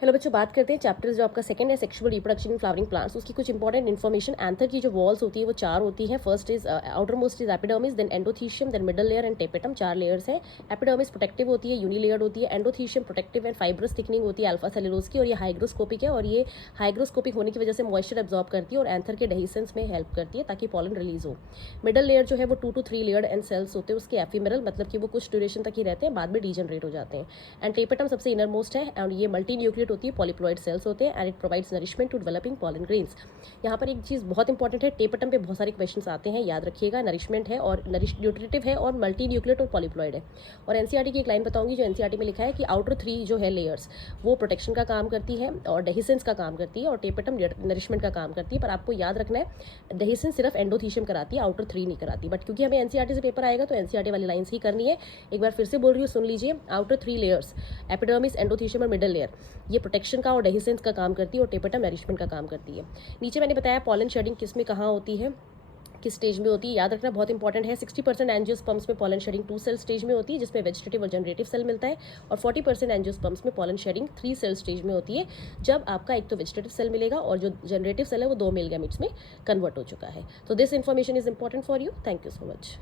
Hello बच्चों, बात करते हैं चैप्टर जो आपका सेकंड है sexual reproduction in flowering plants. उसकी कुछ इंपॉर्टेंट इन्फॉर्मेशन। एंथर की जो वॉल्स होती है वो चार होती हैं। First is outermost is epidermis, then endothecium, then middle layer and tapetum. चार लेयर्स हैं। एपिडर्मिस प्रोटेक्टिव होती है, यूनिलेयर्ड होती है। Endothecium protective and fibrous thickening होती है अल्फा सेलुलोज की, और ये हाइग्रोस्कोपिक है, और ये हाइग्रोस्कोपिक होने की वजह से मॉइस्चर एब्जॉर्ब करती है और एंथर के डेहिसेंस में हेल्प करती है ताकि पॉलन रिलीज हो। मिडल लेयर जो है वो 2 to 3 लेयर्ड एंड सेल्स होते हैं उसके एफिमेरल, मतलब कि वो कुछ ड्यूरेशन तक ही रहते हैं, बाद में डीजनरेट हो जाते हैं। एंड टेपेटम सबसे इनर मोस्ट है, और ये मल्टी न्यूक्लिएट होती है, पॉलीप्लॉइड सेल्स होते हैं, and it provides nourishment to developing pollen grains. यहाँ पर एक चीज़ बहुत इंपॉर्टेंट है, टेपेटम पे बहुत सारे क्वेश्चंस आते हैं, याद रखिएगा। नरिशमेंट है और न्यूट्रिटिव है और मल्टी न्यूक्लिएट और पॉलीप्लॉइड है। और एनसीईआरटी की एक लाइन बताऊंगी जो एनसीईआरटी में लिखा है कि आउटर 3 जो है लेयर्स वो प्रोटेक्शन का काम करती है और डेहिसेंस का काम करती है, और टेपेटम नरिशमेंट का काम करती है। पर आपको याद रखना है डेहिसेंस सिर्फ एंडोथीशियम कराती है, आउटर 3 नहीं कराती। बट क्योंकि हमें एनसीईआरटी से पेपर आएगा तो एनसीईआरटी वाली लाइन्स ही करनी है। एक बार फिर से बोल रही हूँ, सुन लीजिए। आउटर 3 लेयर्स एपिडर्मिस, एंडोथीशियम और मिडल लेयर, ये प्रोटेक्शन का और डेहिसेंस का काम करती है, और टेपेटम नरिशमेंट का काम करती है। नीचे मैंने बताया पॉलन शेडिंग किस में कहाँ होती है, किस स्टेज में होती है, याद रखना बहुत इंपॉर्टेंट है। 60% एंजियोस्पर्म्स में पॉलन शेडिंग 2 सेल स्टेज में होती है जिसमें वेजिटेटिव और जनरेटिव सेल मिलता है, और 40% एंजियोस्पर्म्स में पॉलन शेडिंग 3 सेल स्टेज में होती है, जब आपका एक तो वेजिटेटिव सेल मिलेगा और जो जनरेटिव सेल है वो 2 मेल गैमेट्स में कन्वर्ट हो चुका है। तो this information is important for you. Thank you so much.